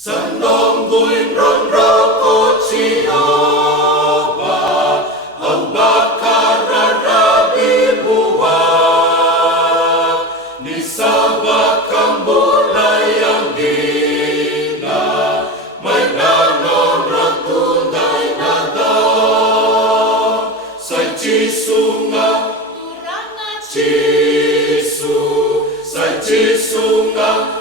Sandong buin ron roko Jehovah, au bakara rabi buah, ni sabakang bulay ang gina, may nanon ratunday nada, sa Jisunga, Jisu, sa Jisunga,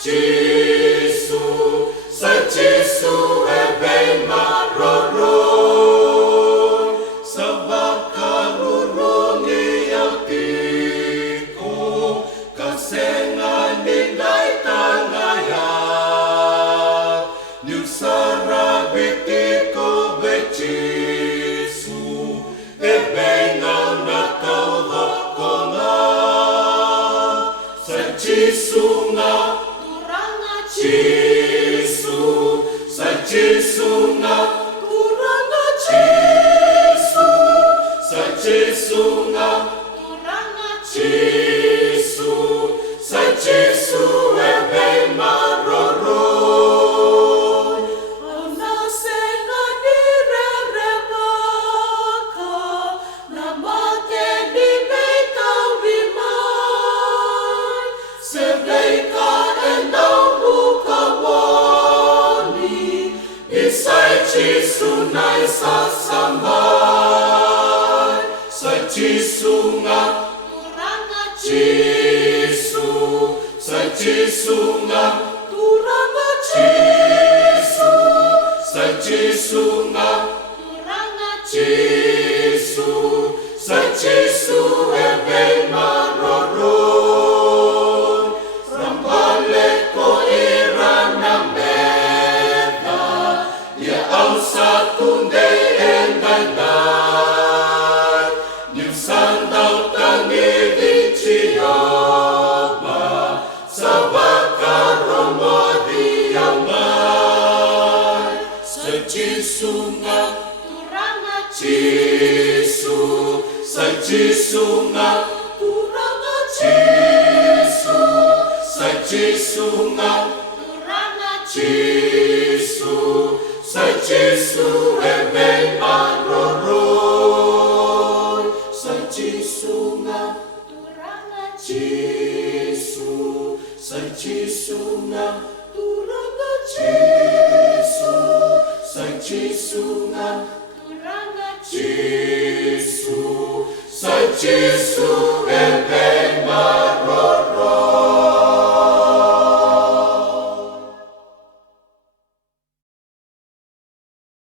Jisu sa Jisu ebe maroron sa bakarurong iyakiko kasi nga nilay tangayan niyo sarabiti ko be Jisu ebe nga natawag ko nga sa Jisu nga Jisu, sa Jisu nga turanga Jisu, sa Jisu nga turanga Jisu, sa Jisu ebe maroron. Ana senga nireremaka, namate ni meka wiman, sebeka sa Jisu na'y sasambay, sa Jisu nga turanga Jisu, sa Jisu nga turanga Jisu, sa Jisu nga turanga Jisu, sa Jisu ebe maroron, rambale ko iran ng sa tunde endandan, yung sandaw tangili Jehovah, sa bakaromo diyaman, sa Jisu nga turanga Jisu, sa Jisu nga turanga Jisu, sa Jisu nga turanga Jisu, sa Jisu ebe maroron, sa Jisu nga turanga Jisu, sa Jisu nga turanga Jisu, sa Jisu nga turanga Jisu, sa Jisu